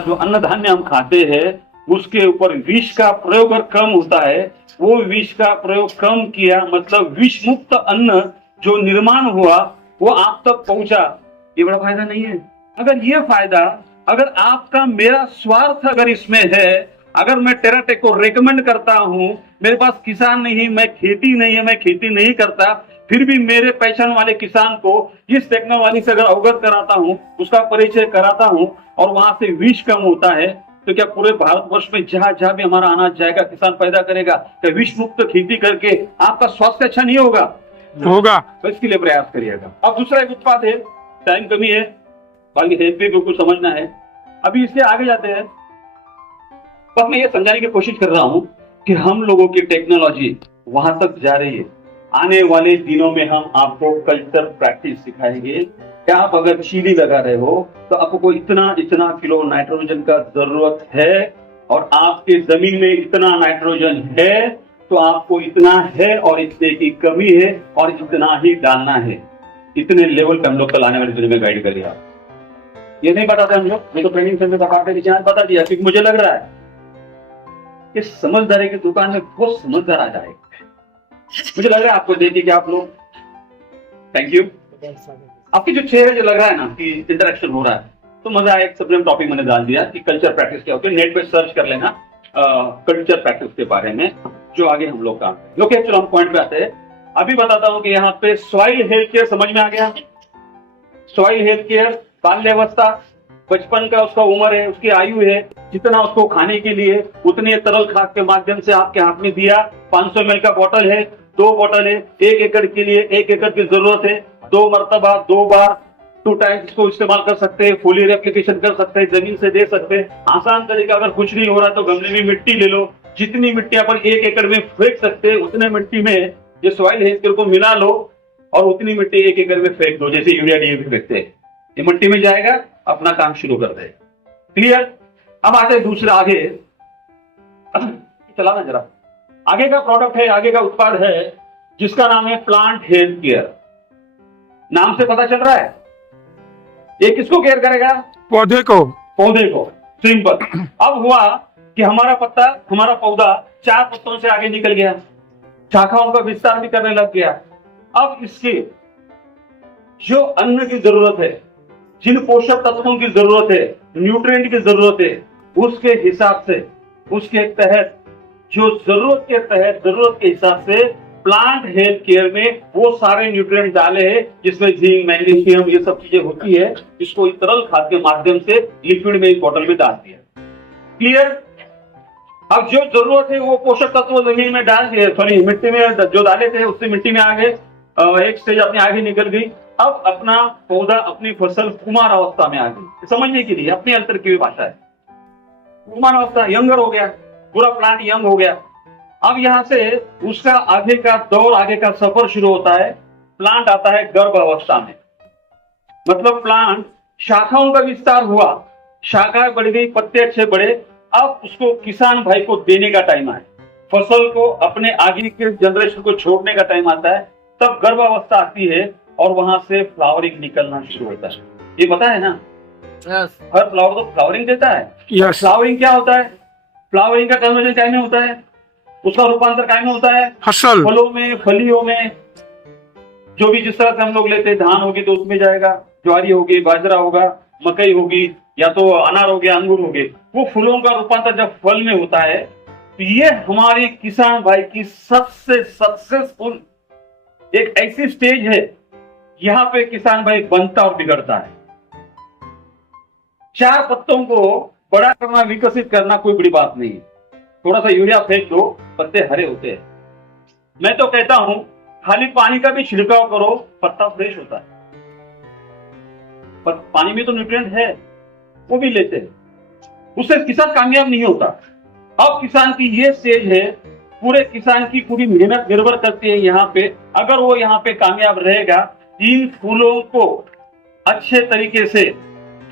जो अन्न धान्य हम खाते हैं उसके ऊपर विष का प्रयोग अगर कम होता है, वो विष का प्रयोग कम किया मतलब विष मुक्त अन्न जो निर्माण हुआ वो आप तक पहुंचा, ये बड़ा फायदा नहीं है। अगर ये फायदा, अगर आपका मेरा स्वार्थ अगर इसमें है, अगर मैं टेराटेक को रेकमेंड करता हूं, मेरे पास किसान नहीं, मैं खेती नहीं है, मैं खेती नहीं करता, फिर भी मेरे पहचान वाले किसान को इस टेक्नोलॉजी से अगर अवगत कराता हूं, उसका परिचय कराता हूं और वहां से विष कम होता है, तो क्या पूरे भारतवर्ष में जहां जहां भी हमारा अनाज जाएगा किसान पैदा करेगा, क्या विष मुक्त खेती करके आपका स्वास्थ्य अच्छा नहीं होगा? तो इसके लिए प्रयास करिएगा। अब दूसरा एक उत्पाद है, टाइम कमी है, बाकी हेल्थ भी बिल्कुल समझना है, अभी इससे आगे जाते हैं। बस मैं ये समझाने की कोशिश कर रहा हूं कि हम लोगों की टेक्नोलॉजी वहां तक जा रही है। आने वाले दिनों में हम आपको कल्चर प्रैक्टिस सिखाएंगे कि आप अगर चीनी लगा रहे हो तो आपको इतना इतना किलो नाइट्रोजन का जरूरत है और आपके जमीन में इतना नाइट्रोजन है तो आपको इतना है और इतने की कमी है और इतना ही डालना है। इतने लेवल पे हम लोग कल आने वाले दिनों में गाइड करिए। ये नहीं बताते हम लोग, मैं तो ट्रेनिंग सेंटर का पार्ट बता दिया क्योंकि मुझे लग रहा है कि समझदारी की दुकान में बहुत समझदार आ जाएगा। मुझे लग रहा है आपको देखिए कि आप लोग, थैंक यू, आपके जो चेहरे जो लग रहा है ना कि इंटरेक्शन हो रहा है, तो मजा आया। एक सबसे टॉपिक मैंने डाल दिया कि कल्चर प्रैक्टिस क्या होती है। नेट पे सर्च कर लेना कल्चर प्रैक्टिस के बारे में, जो आगे हम लोग काम करें। ओके, चलो हम पॉइंट पे आते हैं। अभी बताता हूं कि यहाँ पे सॉइल हेल्थ केयर समझ में आ गया। सॉइल हेल्थ केयर बाल्यावस्था, बचपन का उसका उम्र है, उसकी आयु है, जितना उसको खाने के लिए उतने तरल खाद के माध्यम से आपके हाथ में दिया। 500 ml का बोतल है, 2 बोतल है, 1 एकड़ के लिए 1 एकड़ की जरूरत है, 2 मरतबा 2 बार 2 टाइम्स इसको इस्तेमाल कर सकते हैं, फोलियर एप्लीकेशन कर सकते हैं, जमीन से दे सकते हैं। आसान तरीका, अगर कुछ नहीं हो रहा तो गमले में मिट्टी ले लो, जितनी मिट्टी अपन 1 एकड़ में फेंक सकते हैं उतने मिट्टी में ये सॉइल हेल्थ केयर को मिला लो और उतनी मिट्टी 1 एकड़ में फेंक दो, जैसे यूरिया डीएपी फेंकते हैं। ये मिट्टी में जाएगा, अपना काम शुरू कर दे। क्लियर? अब आते हैं दूसरा आगे, चला ना जरा। आगे का प्रोडक्ट है, आगे का उत्पाद है जिसका नाम है प्लांट हेल्थ केयर। नाम से पता चल रहा है ये किसको केयर करेगा? पौधे को। पौधे को, सिंपल। अब हुआ कि हमारा पत्ता, हमारा पौधा 4 पत्तों से आगे निकल गया, शाखाओं का विस्तार भी करने लग गया। अब इसके जो अन्न की जरूरत है, जिन पोषक तत्वों की जरूरत है, न्यूट्रिएंट की जरूरत है, उसके हिसाब से, उसके तहत, जो जरूरत के हिसाब से प्लांट हेल्थ केयर में वो सारे न्यूट्रिएंट डाले हैं जिसमें जिंक, मैग्नीशियम, ये सब चीजें होती है। इसको इस तरल खाद के माध्यम से लिक्विड में, इस बोतल में डाल दिया। क्लियर? अब जो जरूरत है वो पोषक तत्व जमीन में डाल दिए, सॉरी मिट्टी में जो डाले थे उससे मिट्टी में आ गए, एक स्टेज अपने आगे निकल गई। अब अपना पौधा, अपनी फसल कुमार अवस्था में आ गई। समझने के लिए अपनी अंतर की भाषा है, कुमार अवस्था, यंगर हो गया, पूरा प्लांट यंग हो गया। अब यहां से उसका आगे का दौर, आगे का सफर शुरू होता है। प्लांट आता है गर्भ अवस्था में, मतलब प्लांट शाखाओं का विस्तार हुआ, शाखाएं बढ़ गई, पत्ते अच्छे बढ़े। अब उसको किसान भाई को देने का टाइम आया, फसल को अपने आगे के जनरेशन को छोड़ने का टाइम आता है, तब गर्भ अवस्था आती है और वहां से फ्लावरिंग निकलना शुरू होता है। ये पता है ना? यस। हर फ्लावर तो फ्लावरिंग देता है। यस। फ्लावरिंग क्या होता है? फ्लावरिंग का कन्वर्जन क्या में होता है? उसका रूपांतर क्या में होता है? फसल, फलों में, फलियों में। जो भी जिस तरह से हम लोग लेते हैं, धान होगी तो उसमें जाएगा, ज्वारी होगी, बाजरा होगा, मकई होगी, या तो अनार हो गया, अंगूर हो गए, वो फूलों का रूपांतर जब फल में होता है तो ये हमारे किसान भाई की सबसे सक्सेसफुल एक ऐसी स्टेज है, यहां पे किसान भाई बनता और बिगड़ता है। 4 पत्तों को बड़ा करना, विकसित करना कोई बड़ी बात नहीं है। थोड़ा सा यूरिया फेंक दो, पत्ते हरे होते हैं। मैं तो कहता हूं खाली पानी का भी छिड़काव करो, पत्ता फ्रेश होता है। पर पानी में तो न्यूट्रिएंट है, वो भी लेते हैं, उससे किसान कामयाब नहीं होता। अब किसान की ये स्टेज है, पूरे किसान की पूरी मेहनत निर्भर करती है यहाँ पे। अगर वो यहाँ पे कामयाब रहेगा, इन फूलों को अच्छे तरीके से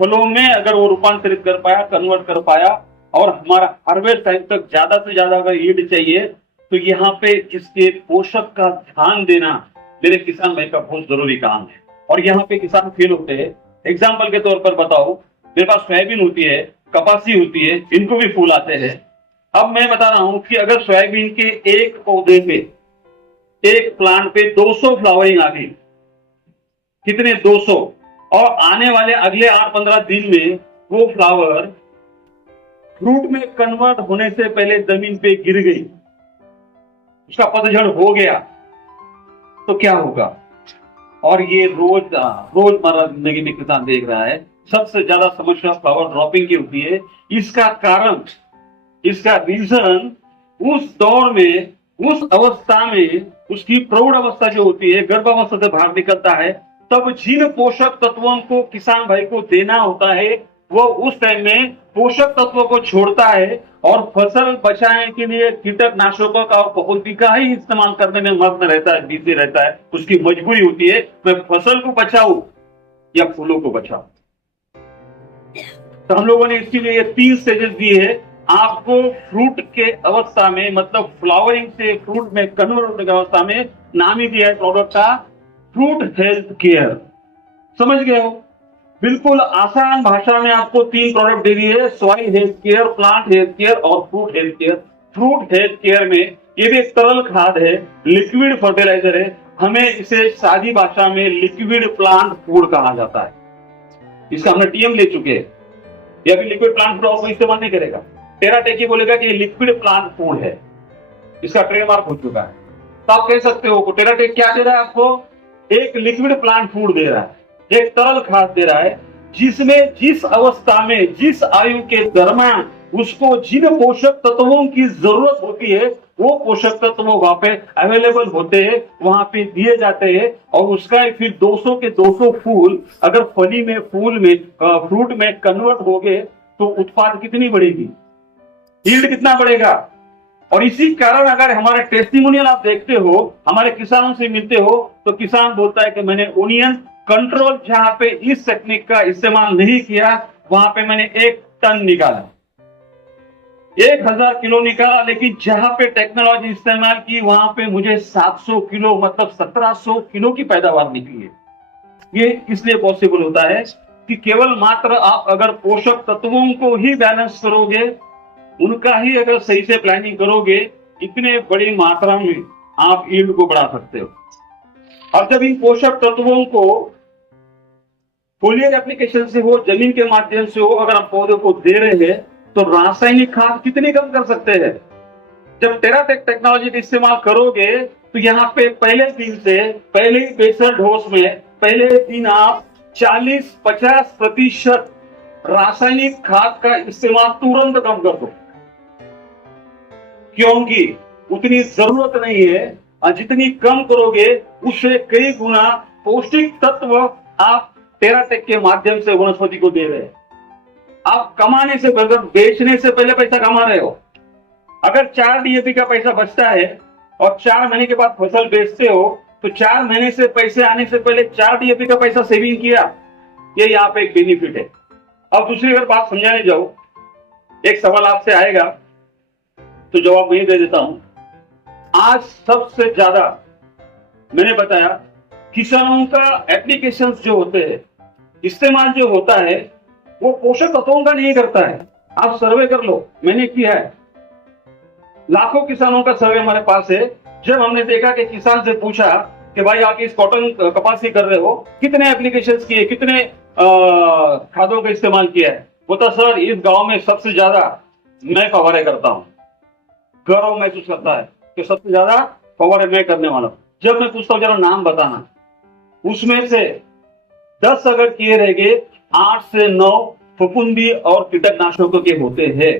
फलों में अगर वो रूपांतरित कर पाया, कन्वर्ट कर पाया, और हमारा हार्वेस्ट टाइम तक ज्यादा से ज्यादा अगर यील्ड चाहिए, तो यहाँ पे इसके पोषक का ध्यान देना मेरे किसान भाई का बहुत जरूरी काम है। और यहाँ पे किसान फेल होते हैं। एग्जाम्पल के तौर पर बताओ, मेरे पास सोयाबीन होती है, कपासी होती है, इनको भी फूल आते हैं। अब मैं बता रहा हूं कि अगर सोयाबीन के एक पौधे पे, एक प्लांट पे 200 फ्लावरिंग आ गई, कितने 200, और आने वाले अगले 8-15 दिन में वो फ्लावर फ्रूट में कन्वर्ट होने से पहले जमीन पे गिर गई, उसका पतझड़ हो गया, तो क्या होगा? और ये रोजमर्रा जिंदगी में किसान देख रहा है। सबसे ज्यादा समस्या फ्लावर ड्रॉपिंग की होती है। इसका कारण, इसका रीजन, उस दौर में, उस अवस्था में, उसकी प्रौढ़ अवस्था जो होती है, गर्भावस्था से बाहर निकलता है, तब जिन पोषक तत्वों को किसान भाई को देना होता है, वो उस टाइम में पोषक तत्वों को छोड़ता है और फसल बचाने के लिए कीटनाशकों का और फफूंदी का ही इस्तेमाल करने में मग्न रहता है, बिजी रहता है। उसकी मजबूरी होती है, मैं फसल को बचाऊं या फूलों को बचाऊं। तो हम लोगों ने इसके लिए 3 स्टेजेस दिए हैं आपको। फ्रूट के अवस्था में, मतलब फ्लावरिंग से फ्रूट में कन्वर्ट होने की अवस्था में, नाम ही दिया है प्रोडक्ट का फ्रूट हेल्थ केयर। समझ गए हो? बिल्कुल आसान भाषा में आपको 3 प्रोडक्ट दे दिए, soil health care, plant health care और fruit health care. Fruit health care में ये भी एक तरल खाद है, लिक्विड फर्टिलाइजर है। हमें इसे सादी भाषा में लिक्विड प्लांट फूड कहा जाता है। इसका हमने टीएम ले चुके हैं। ये अभी लिक्विड प्लांट फूड और कोई इस्तेमाल नहीं करेगा। टेराटेकी बोलेगा कि ये लिक्विड प्लांट फूड है, इसका ट्रेडमार्क हो चुका है। तो आप कह सकते हो टेराटेक क्या दे रहा है आपको? एक लिक्विड प्लांट फूड दे रहा है, एक तरल खाद दे रहा है, जिसमें जिस अवस्था में, जिस आयु के दरम्यान उसको जिन पोषक तत्वों की जरूरत होती है, वो पोषक तत्व वहां पे अवेलेबल होते हैं, वहां पे दिए जाते हैं। और उसका फिर 200 के 200 फूल अगर फली में, फूल में, फ्रूट में कन्वर्ट हो गए तो उत्पाद कितनी बढ़ेगी, यील्ड कितना बढ़ेगा। और इसी कारण अगर हमारे टेस्टिमोनियल आप देखते हो, हमारे किसानों से मिलते हो, तो किसान बोलता है कि मैंने ओनियन कंट्रोल जहां पे इस टेक्निक का इस्तेमाल नहीं किया, वहां पे मैंने 1 टन निकाला, 1000 किलो निकाला, लेकिन जहां पे टेक्नोलॉजी इस्तेमाल की वहां पे मुझे 700 किलो, मतलब 1700 किलो की पैदावार निकली है। ये इसलिए पॉसिबल होता है कि केवल मात्र आप अगर पोषक तत्वों को ही बैलेंस करोगे, उनका ही अगर सही से प्लानिंग करोगे, इतने बड़ी मात्रा में आप यील्ड को बढ़ा सकते हो। अब जब इन पोषक तत्वों को फोलियर एप्लीकेशन से हो, जमीन के माध्यम से हो, अगर आप पौधे को दे रहे हैं, तो रासायनिक खाद कितनी कम कर सकते हैं। जब टेराटेक टेक्नोलॉजी का इस्तेमाल करोगे तो यहाँ पे पहले दिन से, पहले बेसल डोज में, पहले दिन आप 40-50% रासायनिक खाद का इस्तेमाल तुरंत कम कर दो, क्योंकि उतनी जरूरत नहीं है। और जितनी कम करोगे उससे कई गुना पौष्टिक तत्व आप टेराटेक के माध्यम से वनस्पति को दे रहे हैं। आप कमाने से पहले, बेचने से पहले पैसा कमा रहे हो। अगर 4 डीएपी का पैसा बचता है और 4 महीने के बाद फसल बेचते हो, तो 4 महीने से पैसे आने से पहले 4 डीएपी का पैसा सेविंग किया, ये यहाँ पे एक बेनिफिट है। अब दूसरी अगर बात समझाने जाओ, एक सवाल आपसे आएगा तो जवाब मैं दे देता हूं। आज सबसे ज्यादा मैंने बताया किसानों का एप्लीकेशन जो होते हैं, इस्तेमाल जो होता है, वो पोषक तत्वों का नहीं करता है। आप सर्वे कर लो, मैंने किया है, लाखों किसानों का सर्वे हमारे पास है। जब हमने देखा कि किसान से पूछा कि भाई आप इस कॉटन कपासी कर रहे हो, कितने एप्लीकेशन किए, कितने खादों का इस्तेमाल किया है, बोलता सर इस गांव में सबसे ज्यादा मैं फवारे करता हूं। गौरव महसूस करता है कि सबसे ज्यादा फवारे मैं करने वाला हूं। जब मैं पूछता हूं जरा नाम बताना, उसमें से 10 अगर किए रह गए, 8 से 9 फफूंदी और कीटनाशकों के होते हैं।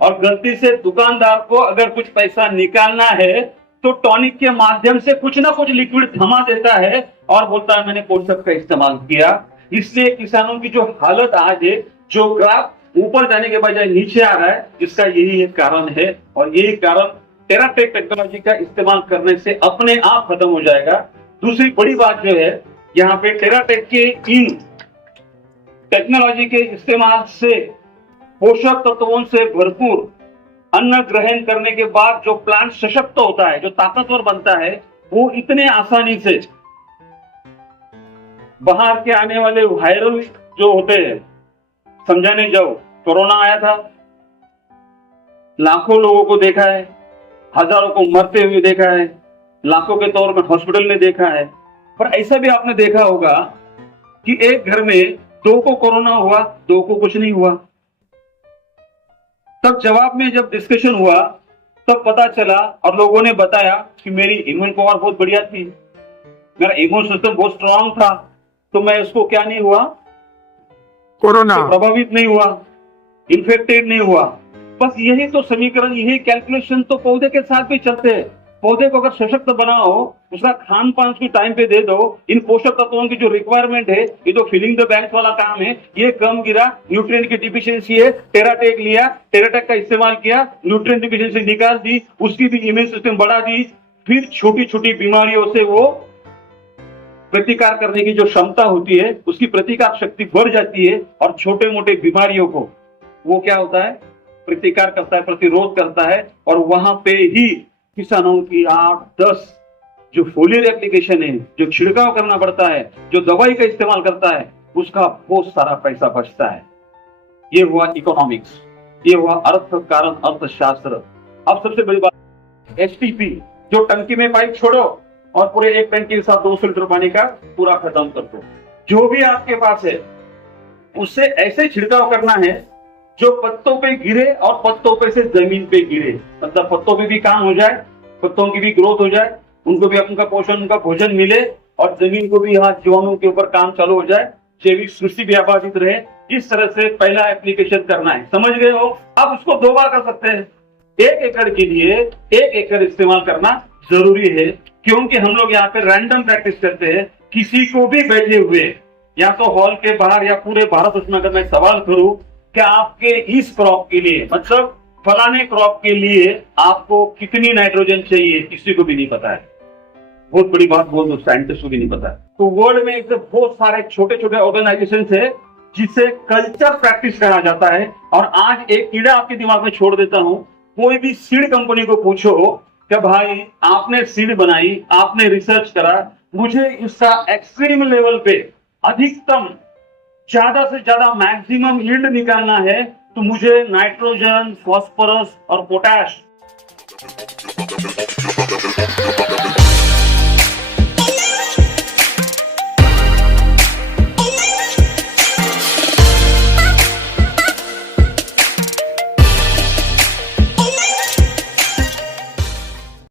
और गलती से दुकानदार को अगर कुछ पैसा निकालना है तो टॉनिक के माध्यम से कुछ ना कुछ लिक्विड थमा देता है और बोलता है मैंने पोषक का इस्तेमाल किया। इसलिए किसानों की जो हालत आज है, जो ग्राफ ऊपर जाने के बजाय नीचे आ रहा है, इसका यही एक कारण है। और यही कारण टेराटेक टेक्नोलॉजी का इस्तेमाल करने से अपने आप खत्म हो जाएगा। दूसरी बड़ी बात जो है, यहाँ पे टेराटेक के इन टेक्नोलॉजी के इस्तेमाल से पोषक तत्वों से भरपूर अन्न ग्रहण करने के बाद जो प्लांट सशक्त होता है, जो ताकतवर बनता है, वो इतने आसानी से बाहर के आने वाले वायरल जो होते हैं, समझाने जाओ कोरोना आया था, लाखों लोगों को देखा है, हजारों को मरते हुए देखा है, लाखों के तौर पर हॉस्पिटल में देखा है। पर ऐसा भी आपने देखा होगा कि एक घर में 2 को कोरोना हुआ, 2 को कुछ नहीं हुआ। तब जवाब में जब डिस्कशन हुआ तब पता चला और लोगों ने बताया कि मेरी इम्यून पावर बहुत बढ़िया थी, मेरा इम्यून सिस्टम बहुत स्ट्रांग था, तो मैं उसको क्या नहीं हुआ, कोरोना प्रभावित नहीं हुआ, इन्फेक्टेड नहीं हुआ। बस यही तो समीकरण, यही कैलकुलेशन तो पौधे के साथ भी चलते हैं। पौधे को अगर सशक्त बनाओ, उसका खान पान उसकी टाइम पे दे दो, इन पोषक तत्वों की जो रिक्वायरमेंट है, ये जो फिलिंग द बैंक वाला काम है, ये कम गिरा, न्यूट्रिएंट की डिफिशियंसी है, टेराटेक लिया, टेराटेक का इस्तेमाल किया, न्यूट्रिएंट डिफिशियंसी निकाल दी, उसकी भी इम्यून सिस्टम बढ़ा दी, फिर छोटी छोटी बीमारियों से वो प्रतिकार करने की जो क्षमता होती है, उसकी प्रतिकार शक्ति बढ़ जाती है और छोटे मोटे बीमारियों को वो क्या होता है, प्रतिकार करता है, प्रतिरोध करता है। और वहां पे ही किसानों की 8-10 जो फोलियर एप्लीकेशन है, जो छिड़काव करना पड़ता है, जो दवाई का इस्तेमाल करता है, उसका बहुत सारा पैसा बचता है। ये हुआ इकोनॉमिक्स, ये हुआ अर्थ कारण अर्थशास्त्र। अब सबसे बड़ी बात एसटीपी, जो टंकी में पाइप छोड़ो और पूरे एक टंकी के साथ 200 लीटर पानी का पूरा खत्म कर दो। जो भी आपके पास है उससे ऐसे छिड़काव करना है जो पत्तों पे गिरे और पत्तों पे से जमीन पे गिरे, मतलब पत्तों पे भी काम हो जाए, पत्तों की भी ग्रोथ हो जाए, उनको भी उनका पोषण, उनका भोजन मिले और जमीन को भी यहाँ जीवाणु के ऊपर काम चालू हो जाए, जैविक सृष्टि भी आबादित रहे। इस तरह से पहला एप्लीकेशन करना है, समझ गए हो? अब उसको 2 बार कर सकते हैं। 1 एकड़ के लिए 1 एकड़ इस्तेमाल करना जरूरी है, क्योंकि हम लोग यहाँ पे रैंडम प्रैक्टिस करते हैं। किसी को भी बैठे हुए या तो हॉल के बाहर या पूरे भारत उसमें अगर मैं सवाल करूं कि आपके इस क्रॉप के लिए, मतलब फलाने क्रॉप के लिए आपको कितनी नाइट्रोजन चाहिए, किसी को भी नहीं पता है। बहुत बड़ी बात बोल दो, साइंटिस्ट को भी नहीं पता है। तो वर्ल्ड में ऐसे बहुत सारे छोटे छोटे ऑर्गेनाइजेशन है जिसे कल्चर प्रैक्टिस कहा जाता है। और आज एक कीड़ा आपके दिमाग में छोड़ देता हूं, कोई भी सीड कंपनी को पूछो कि भाई आपने सीड बनाई, आपने रिसर्च करा, मुझे इसका एक्सट्रीम लेवल पे अधिकतम ज्यादा से ज्यादा मैक्सिमम यील्ड निकालना है, तो मुझे नाइट्रोजन, फास्फोरस और पोटैश